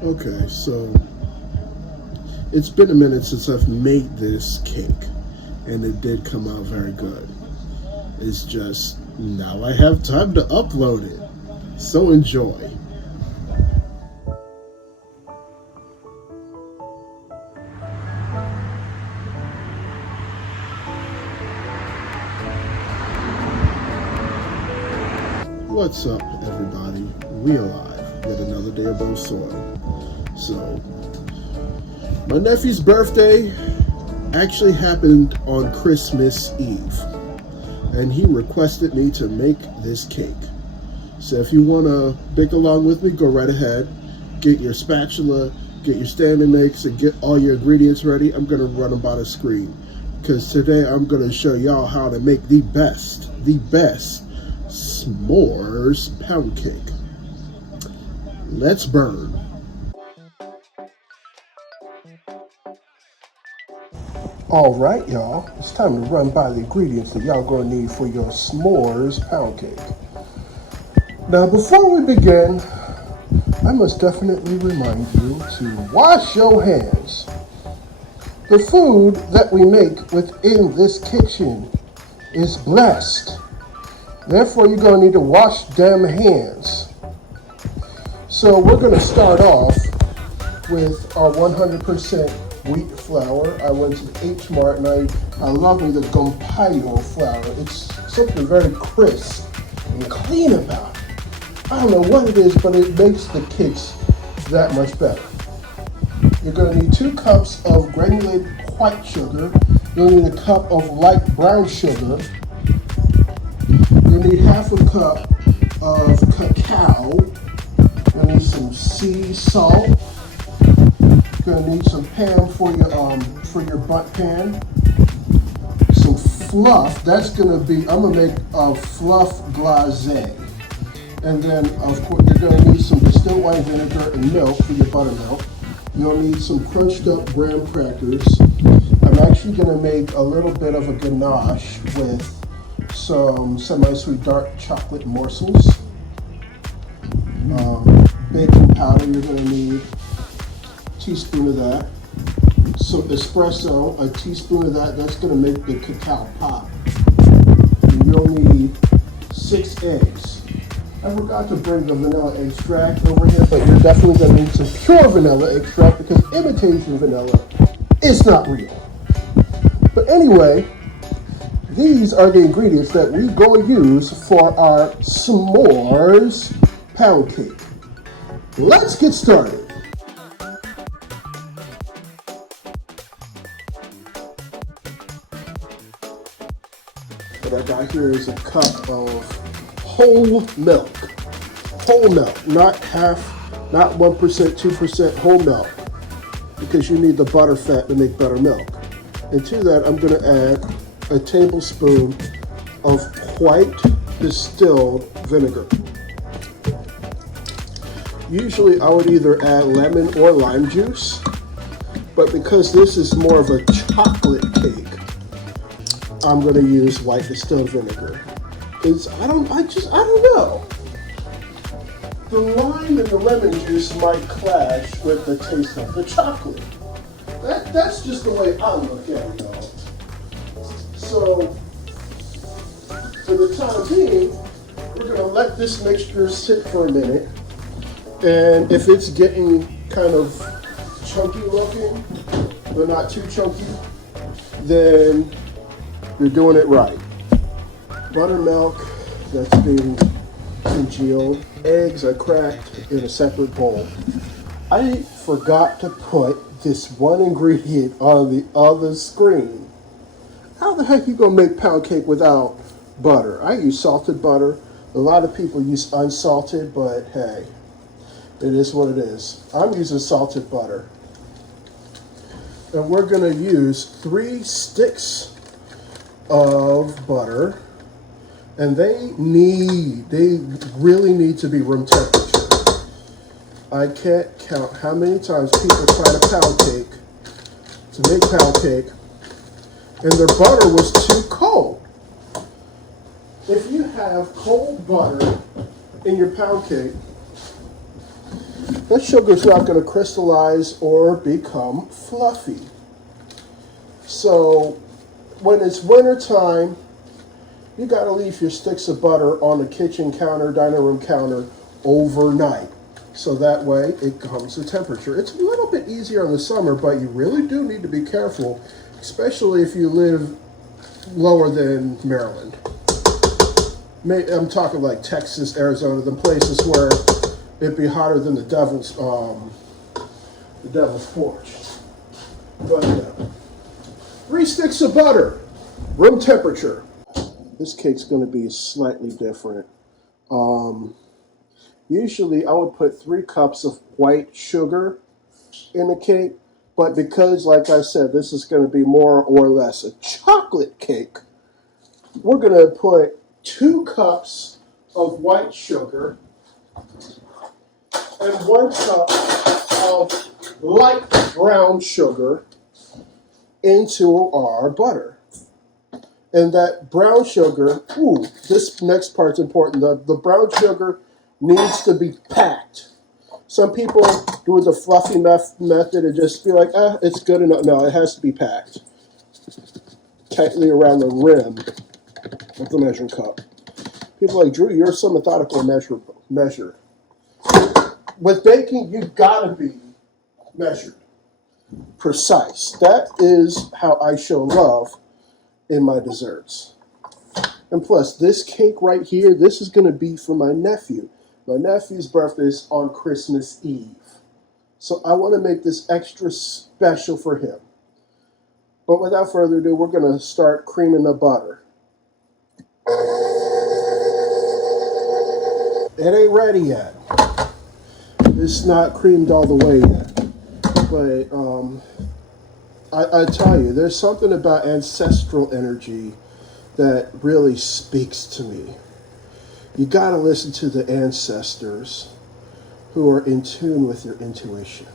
Okay, so it's been a minute since I've made this cake, and it did come out very good. It's just now I have time to upload it. So enjoy. What's up, everybody? We alive. Yet another day above soil. So, my nephew's birthday actually happened on Christmas Eve, and he requested me to make this cake. So if you want to bake along with me, go right ahead. Get your spatula, get your standing mix, and get all your ingredients ready. I'm going to run them by the screen, because today I'm going to show y'all how to make the best s'mores pound cake. Let's burn. All right, y'all, it's time to run by the ingredients that y'all gonna need for your s'mores pound cake. Now, before we begin, I must definitely remind you to wash your hands. The food that we make within this kitchen is blessed. Therefore, you're gonna need to wash them hands. So we're gonna start off with our 100% wheat flour. I went to the H Mart and I love me the Gompayo flour. It's something very crisp and clean about it. I don't know what it is, but it makes the cakes that much better. You're going to need 2 cups of granulated white sugar. You'll need a cup of light brown sugar. You'll need half a cup of cacao. You'll need some sea salt. You're gonna need some pan for your butt pan. Some fluff. That's gonna be. I'm gonna make a fluff glazé. And then, of course, you're gonna need some distilled wine vinegar and milk for your buttermilk. You'll need some crunched up graham crackers. I'm actually gonna make a little bit of a ganache with some semi-sweet dark chocolate morsels. Baking powder. You're gonna need teaspoon of that. Some espresso, a teaspoon of that. That's going to make the cacao pop. And you'll need 6 eggs. I forgot to bring the vanilla extract over here, but you're definitely going to need some pure vanilla extract because imitation vanilla is not real. But anyway, these are the ingredients that we go use for our s'mores pound cake. Let's get started. What I got here is a cup of whole milk. Whole milk, not half, not 1%, 2%, whole milk. Because you need the butter fat to make buttermilk. And to that, I'm going to add a tablespoon of white distilled vinegar. Usually I would either add lemon or lime juice, but because this is more of a chocolate cake, I'm going to use white distilled vinegar. I don't know. The lime and the lemon juice might clash with the taste of the chocolate. That's just the way I look at it, y'all. So, for the time being, we're going to let this mixture sit for a minute. And if it's getting kind of chunky looking, but not too chunky, then you're doing it right. Buttermilk that's being congealed. Eggs are cracked in a separate bowl. I forgot to put this one ingredient on the other screen. How the heck are you gonna make pound cake without butter? I use salted butter. A lot of people use unsalted, but hey, it is what it is. I'm using salted butter. And we're gonna use 3 sticks of butter, and they really need to be room temperature. I can't count how many times people try to make pound cake, and their butter was too cold. If you have cold butter in your pound cake, that sugar is not going to crystallize or become fluffy. So when it's winter time, you got to leave your sticks of butter on the kitchen counter, dining room counter overnight. So that way it comes to temperature. It's a little bit easier in the summer, but you really do need to be careful, especially if you live lower than Maryland. I'm talking like Texas, Arizona, the places where it'd be hotter than the devil's porch. But 3 sticks of butter, room temperature. This cake's going to be slightly different. Usually I would put 3 cups of white sugar in the cake, but because, like I said, this is going to be more or less a chocolate cake, we're going to put 2 cups of white sugar and 1 cup of light brown sugar into our butter. And that brown sugar, this next part's important. The brown sugar needs to be packed. Some people do the fluffy method and just be like, it's good enough. No, it has to be packed tightly around the rim of the measuring cup. People are like, Drew, you're so methodical measure. With baking, you've got to be measured, precise. That is how I show love in my desserts. And plus, this cake right here, this is going to be for my nephew. My nephew's birthday is on Christmas Eve. So I want to make this extra special for him. But without further ado, we're going to start creaming the butter. It ain't ready yet. It's not creamed all the way yet. But I tell you, there's something about ancestral energy that really speaks to me. You got to listen to the ancestors who are in tune with your intuition.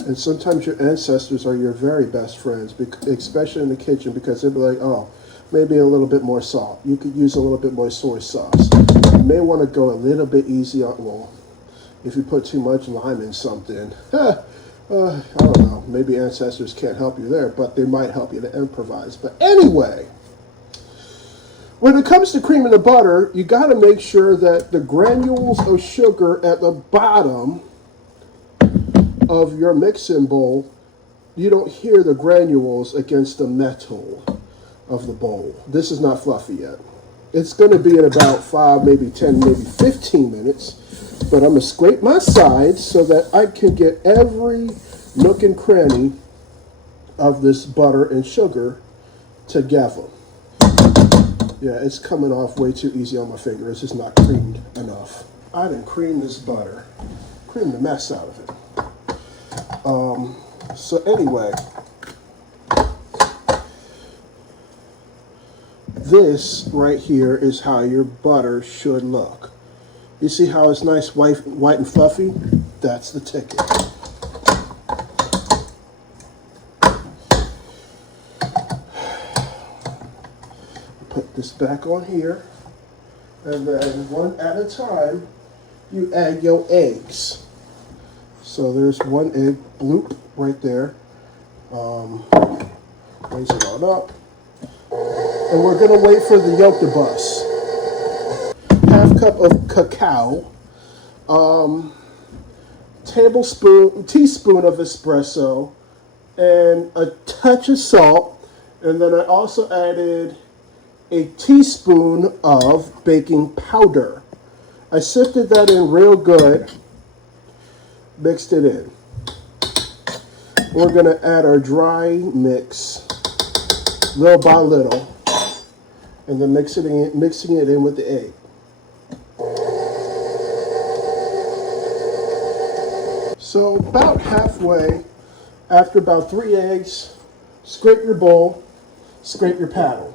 And sometimes your ancestors are your very best friends, especially in the kitchen, because they'll be like, oh, maybe a little bit more salt. You could use a little bit more soy sauce. You may want to go a little bit easy on, well, if you put too much lime in something, I don't know, maybe ancestors can't help you there, but they might help you to improvise. But anyway, when it comes to creaming the butter, you got to make sure that the granules of sugar at the bottom of your mixing bowl, you don't hear the granules against the metal of the bowl. This is not fluffy yet. It's going to be in about 5, maybe 10, maybe 15 minutes. But I'm going to scrape my sides so that I can get every nook and cranny of this butter and sugar together. Yeah, it's coming off way too easy on my finger. It's just not creamed enough. I didn't cream this butter. Cream the mess out of it. So anyway, this right here is how your butter should look. You see how it's nice, white and fluffy? That's the ticket. Put this back on here, and then one at a time, you add your eggs. So there's 1 egg, bloop, right there. Raise it on up. And we're going to wait for the yolk to bust. Half cup of cacao, teaspoon of espresso, and a touch of salt. And then I also added a teaspoon of baking powder. I sifted that in real good, mixed it in. We're going to add our dry mix little by little, and then mixing it in with the egg. So about halfway, after about 3 eggs, scrape your bowl, scrape your paddle,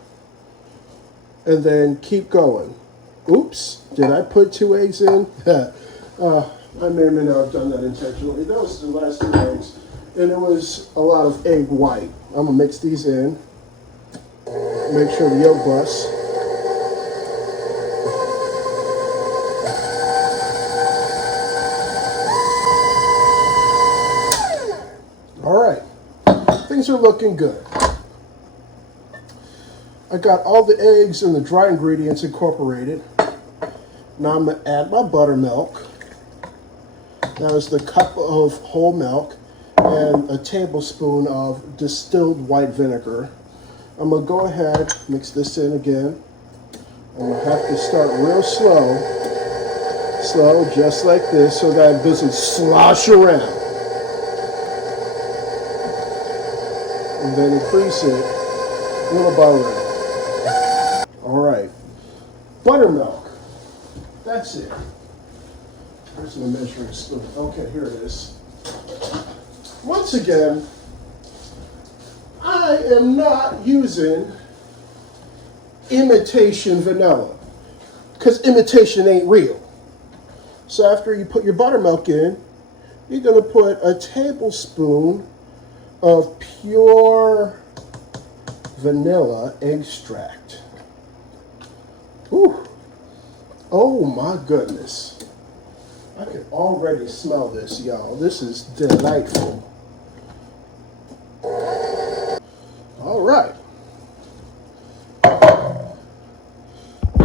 and then keep going. Oops, did I put 2 eggs in? I may or may not have done that intentionally. That was the last 2 eggs, and it was a lot of egg white. I'm gonna mix these in, make sure the yolk busts. things are looking good. I got all the eggs and the dry ingredients incorporated. Now I'm going to add my buttermilk. That is the cup of whole milk and a tablespoon of distilled white vinegar. I'm going to go ahead, mix this in again. I'm going to have to start real slow, just like this, so that it doesn't slosh around. And then increase it little by little. All right, buttermilk. That's it. Here's my measuring spoon. Okay, here it is. Once again, I am not using imitation vanilla because imitation ain't real. So after you put your buttermilk in, you're going to put a tablespoon of pure vanilla extract. Ooh. Oh my goodness. I can already smell this, y'all. This is delightful. All right.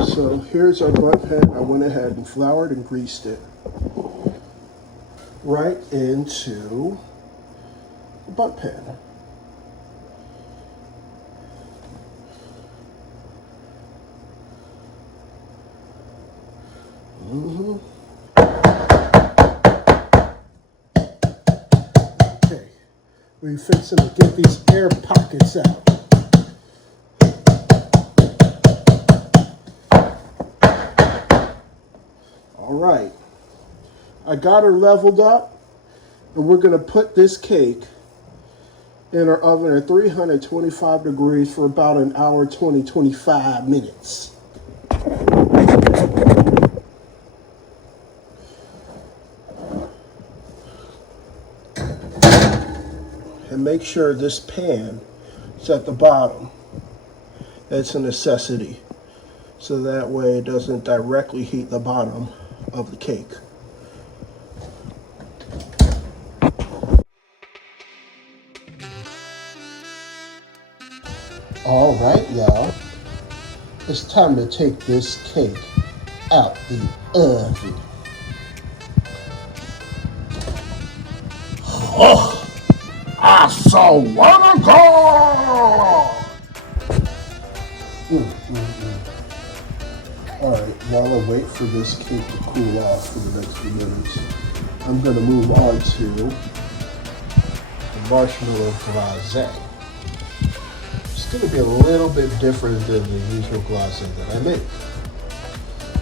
So here's our butt pan. I went ahead and floured and greased it right into the butt pan. Okay, we're fixing to get these air pockets out. All right, I got her leveled up, and we're going to put this cake in our oven at 325 degrees for about an hour, 25 minutes. And make sure this pan is at the bottom. That's a necessity. So that way it doesn't directly heat the bottom of the cake. All right, y'all. It's time to take this cake out the oven. Oh, I swear to God! All right, while I wait for this cake to cool off for the next few minutes, I'm going to move on to the marshmallow glazé. It's going to be a little bit different than the usual glazé that I make.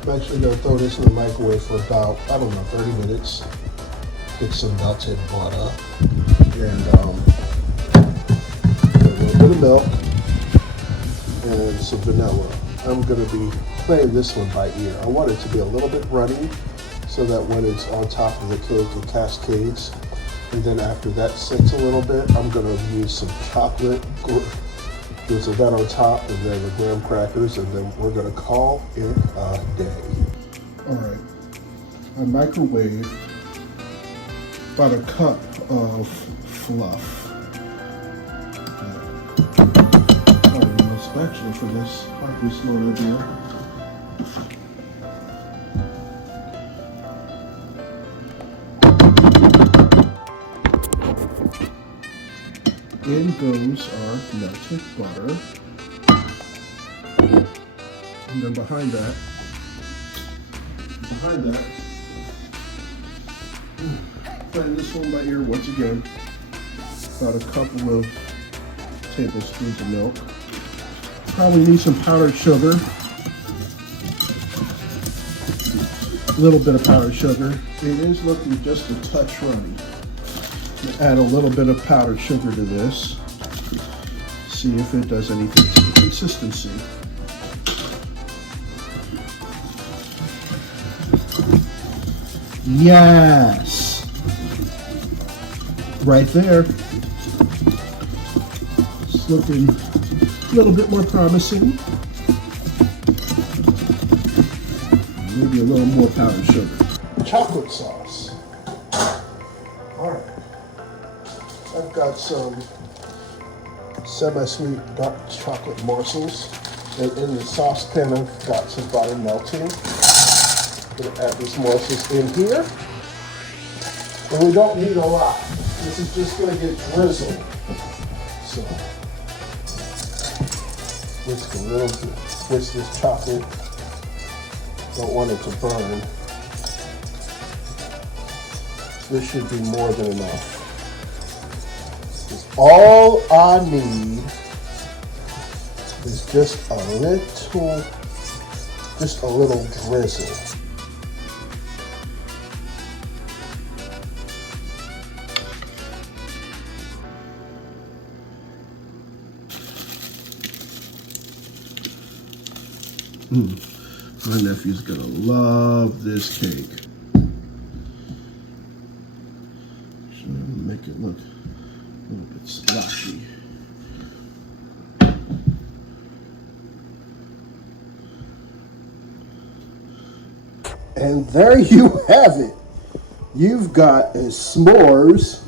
I'm actually going to throw this in the microwave for about, 30 minutes. Get some melted butter and a little bit of milk and some vanilla. I'm going to be playing this one by ear. I want it to be a little bit runny so that when it's on top of the cake it cascades. And then after that sits a little bit, I'm going to use some chocolate, drizzle that on top, and then the graham crackers, and then we're going to call it a day. All right, I microwave about a cup of fluff. Actually, for this hardly slow idea. In goes our melted butter. And then behind that, playing this one by ear once again, about a couple of tablespoons of milk. Probably need some powdered sugar. A little bit of powdered sugar. It is looking just a touch runny. Add a little bit of powdered sugar to this. See if it does anything to the consistency. Yes! Right there. It's looking a little bit more promising. Maybe a little more powdered sugar. Chocolate sauce. All right. I've got some semi-sweet dark chocolate morsels. And in the saucepan, I've got some butter melting. I'm gonna add these morsels in here. And we don't need a lot. This is just gonna get drizzled. So, whisk a little bit, whisk this chocolate. Don't want it to burn. This should be more than enough. All I need is just a little drizzle. My nephew's gonna love this cake. So make it look a little bit sloshy. And there you have it. You've got a s'mores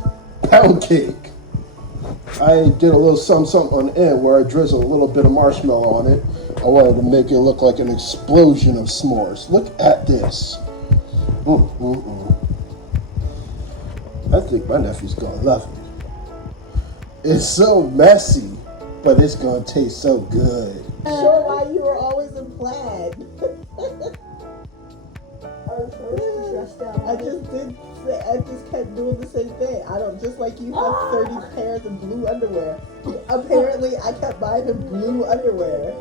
pound cake. I did a little something on the end where I drizzled a little bit of marshmallow on it. I wanted to make it look like an explosion of s'mores. Look at this. I think my nephew's gonna love it. It's so messy, but it's gonna taste so good. Sure, why you were always in plaid. I just kept doing the same thing. I don't, just like you have 30 pairs of blue underwear. Apparently, I kept buying him blue underwear.